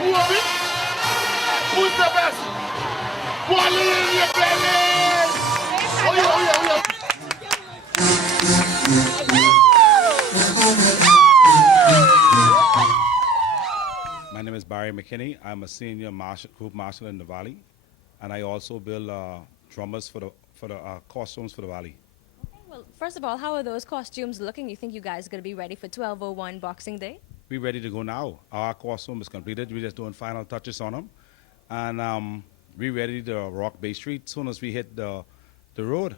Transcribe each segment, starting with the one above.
Who of it? Who's the best? Wally in your belly! Oh yeah, oh yeah, oh yeah. My name is Barry McKinney. I'm a senior group marshal in the Valley, and I also build drummers for the costumes for the Valley. Well, first of all, how are those costumes looking? You think you guys are going to be ready for 1201 Boxing Day? We're ready to go now. Our costume is completed. We're just doing final touches on them, and we're ready to rock Bay Street as soon as we hit the road.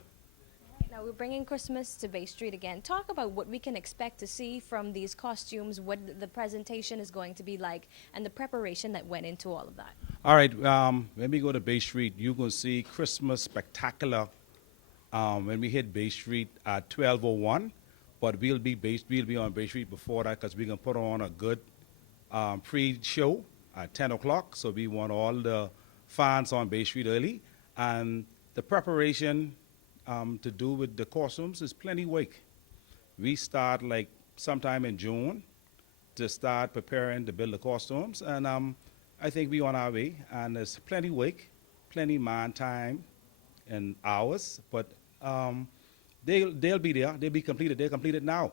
Now, we're bringing Christmas to Bay Street again. Talk about what we can expect to see from these costumes, what the presentation is going to be like, and the preparation that went into all of that. All right, when we go to Bay Street, you're going to see Christmas spectacular when we hit Bay Street at 12:01. But we'll be on Bay Street before that because we're going to put on a good pre-show at 10 o'clock. So we want all the fans on Bay Street early. And the preparation to do with the costumes is plenty week. We start like sometime in June to start preparing to build the costumes. And I think we're on our way. And there's plenty week, plenty man time and hours. But they'll be there. They'll be completed. They're completed now.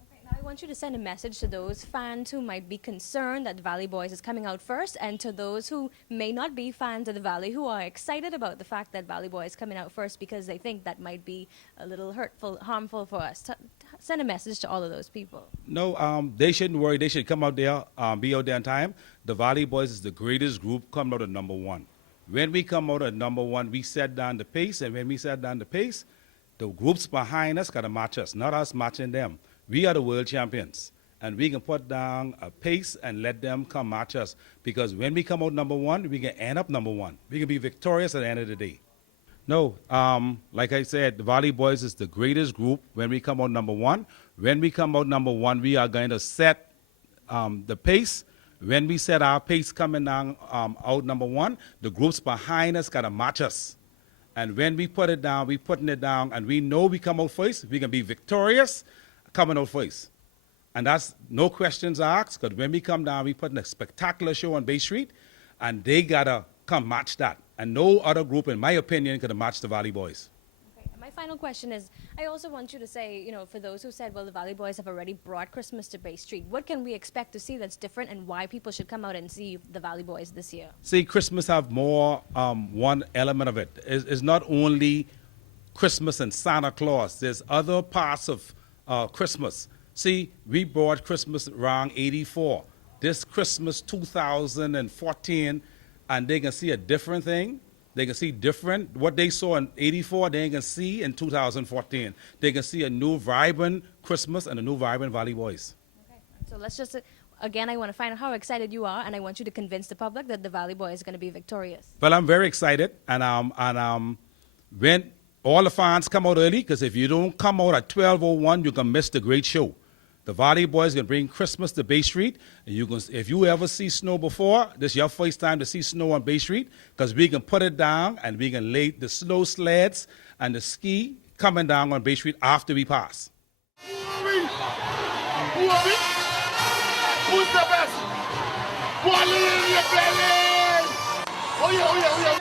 Okay, now I want you to send a message to those fans who might be concerned that Valley Boys is coming out first, and to those who may not be fans of the Valley, who are excited about the fact that Valley Boys is coming out first because they think that might be a little hurtful, harmful for us. Send a message to all of those people. No, they shouldn't worry. They should come out there, be out there on time. The Valley Boys is the greatest group coming out at number one. When we come out at number one, we set down the pace, and when we set down the pace, the groups behind us got to match us, not us matching them. We are the world champions, and we can put down a pace and let them come match us, because when we come out number one, we can end up number one. We can be victorious at the end of the day. No, like I said, the Valley Boys is the greatest group when we come out number one. When we come out number one, we are going to set the pace. When we set our pace coming down out number one, the groups behind us got to match us. And when we put it down, we putting it down, and we know we come out first, we can be victorious coming out first. And that's no questions asked, because when we come down, we putting a spectacular show on Bay Street, and they got to come match that. And no other group, in my opinion, could have matched the Valley Boys. Okay, and my final question is, I also want you to say, you know, for those who said, well, the Valley Boys have already brought Christmas to Bay Street, what can we expect to see that's different, and why people should come out and see the Valley Boys this year? See, Christmas have more, one element of it. It's not only Christmas and Santa Claus. There's other parts of Christmas. See, we brought Christmas around 84. This Christmas 2014, and they can see a different thing. They can see different. What they saw in 84, they can see in 2014. They can see a new vibrant Christmas and a new vibrant Valley Boys. Okay, so let's just, again, I want to find out how excited you are, and I want you to convince the public that the Valley Boys is going to be victorious. Well, I'm very excited, and when all the fans come out early, because if you don't come out at 12:01, you can miss the great show. The Valley Boys can bring Christmas to Bay Street. And you can, if you ever see snow before, this is your first time to see snow on Bay Street, because we can put it down and we can lay the snow sleds and the ski coming down on Bay Street after we pass. Who of it? Who's the best? Wally in your belly! Oh yeah, oh yeah, oh yeah.